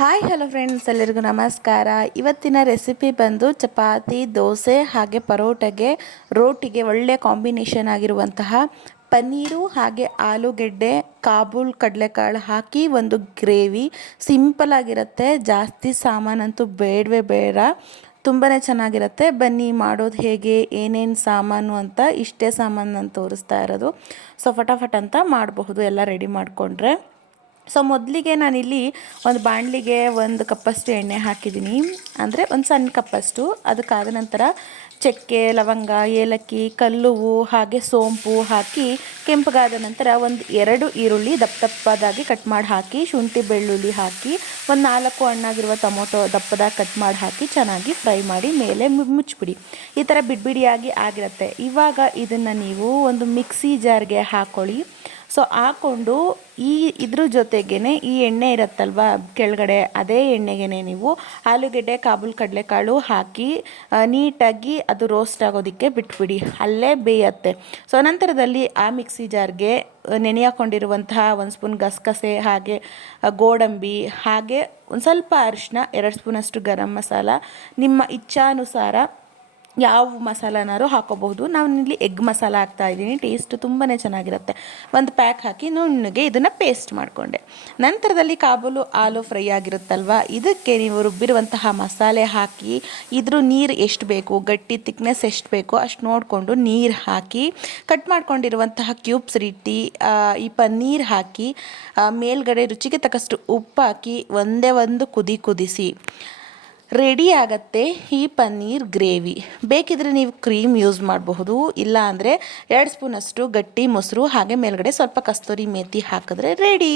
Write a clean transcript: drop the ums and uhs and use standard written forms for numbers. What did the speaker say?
Hi hello friends, ಎಲ್ಲರಿಗೂ ನಮಸ್ಕಾರ. ಇವತ್ತಿನ ರೆಸಿಪಿ ಬಂದು ಚಪಾತಿ, ದೋಸೆ ಹಾಗೆ ಪರೋಟಗೆ, ರೋಟಿಗೆ ಒಳ್ಳೆಯ ಕಾಂಬಿನೇಷನ್ ಆಗಿರುವಂತಹ ಪನ್ನೀರು ಹಾಗೆ ಆಲೂಗೆಡ್ಡೆ, ಕಾಬೂಲ್ ಕಡಲೆಕಾಳು ಹಾಕಿ ಒಂದು ಗ್ರೇವಿ. ಸಿಂಪಲ್ ಆಗಿರುತ್ತೆ, ಜಾಸ್ತಿ ಸಾಮಾನಂತೂ ಬೇಡವೇ ಬೇಡ. ತುಂಬಾ ಚೆನ್ನಾಗಿರುತ್ತೆ. ಬನ್ನಿ ಮಾಡೋದು ಹೇಗೆ, ಏನೇನು ಸಾಮಾನು ಅಂತ ಇಷ್ಟೇ ಸಾಮಾನು ನಾನು ತೋರಿಸ್ತಾ ಇರೋದು. ಸೊ ಫಟಾಫಟ್ ಅಂತ ಮಾಡಬಹುದು ಎಲ್ಲ ರೆಡಿ ಮಾಡಿಕೊಂಡ್ರೆ. ಸೊ ಮೊದಲಿಗೆ ನಾನಿಲ್ಲಿ ಒಂದು ಬಾಣಲಿಗೆ 1 ಕಪ್ಪಷ್ಟು ಎಣ್ಣೆ ಹಾಕಿದ್ದೀನಿ, ಅಂದರೆ ಒಂದು ಸಣ್ಣ ಕಪ್ಪಷ್ಟು. ಅದಕ್ಕಾದ ನಂತರ ಚಕ್ಕೆ, ಲವಂಗ, ಏಲಕ್ಕಿ, ಕಲ್ಲುವು ಹಾಗೆ ಸೋಂಪು ಹಾಕಿ ಕೆಂಪಗಾದ ನಂತರ 2 ಈರುಳ್ಳಿ ದಪ್ಪದಾಗಿ ಕಟ್ ಮಾಡಿ ಹಾಕಿ, ಶುಂಠಿ ಬೆಳ್ಳುಳ್ಳಿ ಹಾಕಿ, ಒಂದು 4 ಹಣ್ಣಾಗಿರುವ ಟೊಮೊಟೊ ದಪ್ಪದಾಗಿ ಕಟ್ ಮಾಡಿ ಹಾಕಿ ಚೆನ್ನಾಗಿ ಫ್ರೈ ಮಾಡಿ ಮೇಲೆ ಮುಚ್ಚಿಬಿಡಿ. ಈ ಥರ ಬಿಡಿಯಾಗಿ ಆಗಿರುತ್ತೆ. ಇವಾಗ ಇದನ್ನು ನೀವು ಒಂದು ಮಿಕ್ಸಿ ಜಾರ್ಗೆ ಹಾಕ್ಕೊಳ್ಳಿ. ಸೊ ಹಾಕ್ಕೊಂಡು ಇದ್ರ ಜೊತೆಗೇ ಈ ಎಣ್ಣೆ ಇರುತ್ತಲ್ವ ಕೆಳಗಡೆ, ಅದೇ ಎಣ್ಣೆಗೆ ನೀವು ಆಲೂಗೆಡ್ಡೆ, ಕಾಬೂಲ್ ಕಡಲೆಕಾಳು ಹಾಕಿ ನೀಟಾಗಿ ಅದು ರೋಸ್ಟ್ ಆಗೋದಕ್ಕೆ ಬಿಟ್ಬಿಡಿ, ಅಲ್ಲೇ ಬೇಯತ್ತೆ. ಸೊ ನಂತರದಲ್ಲಿ ಆ ಮಿಕ್ಸಿ ಜಾರ್ಗೆ ನೆನೆ ಹಾಕ್ಕೊಂಡಿರುವಂತಹ 1 ಸ್ಪೂನ್ ಗಸಗಸೆ ಹಾಗೆ ಗೋಡಂಬಿ ಹಾಗೆ ಒಂದು ಸ್ವಲ್ಪ ಅರಿಶಿನ, 2 ಸ್ಪೂನಷ್ಟು ಗರಂ ಮಸಾಲ, ನಿಮ್ಮ ಇಚ್ಛಾನುಸಾರ ಯಾವ ಮಸಾಲನಾರು ಹಾಕೋಬಹುದು. ನಾನು ಇಲ್ಲಿ ಎಗ್ ಮಸಾಲ ಹಾಕ್ತಾ ಇದ್ದೀನಿ, ಟೇಸ್ಟ್ ತುಂಬಾ ಚೆನ್ನಾಗಿರುತ್ತೆ. ಒಂದು ಪ್ಯಾಕ್ ಹಾಕಿ ನುಣ್ಣಗೆ ಇದನ್ನು ಪೇಸ್ಟ್ ಮಾಡಿಕೊಂಡೆ. ನಂತರದಲ್ಲಿ ಕಾಬೂಲು ಆಲೂ ಫ್ರೈ ಆಗಿರುತ್ತಲ್ವ, ಇದಕ್ಕೆ ನೀವು ರುಬ್ಬಿರುವಂತಹ ಮಸಾಲೆ ಹಾಕಿ, ಇದ್ರ ನೀರು ಎಷ್ಟು ಬೇಕು, ಗಟ್ಟಿ ತಿಕ್ನೆಸ್ ಎಷ್ಟು ಬೇಕೋ ಅಷ್ಟು ನೋಡಿಕೊಂಡು ನೀರು ಹಾಕಿ, ಕಟ್ ಮಾಡ್ಕೊಂಡಿರುವಂತಹ ಕ್ಯೂಬ್ಸ್ ರೀತಿ ಈ ಪನ್ನೀರ್ ಹಾಕಿ, ಮೇಲ್ಗಡೆ ರುಚಿಗೆ ತಕ್ಕಷ್ಟು ಉಪ್ಪು ಹಾಕಿ ಒಂದೇ ಒಂದು ಕುದಿಸಿ ರೆಡಿ ಆಗತ್ತೆ ಈ ಪನ್ನೀರ್ ಗ್ರೇವಿ. ಬೇಕಿದ್ರೆ ನೀವು ಕ್ರೀಮ್ ಯೂಸ್ ಮಾಡಬಹುದು, ಇಲ್ಲ ಅಂದರೆ 2 ಸ್ಪೂನಷ್ಟು ಗಟ್ಟಿ ಮೊಸರು ಹಾಗೆ ಮೇಲ್ಗಡೆ ಸ್ವಲ್ಪ ಕಸ್ತೂರಿ ಮೇಥಿ ಹಾಕಿದ್ರೆ ರೆಡಿ.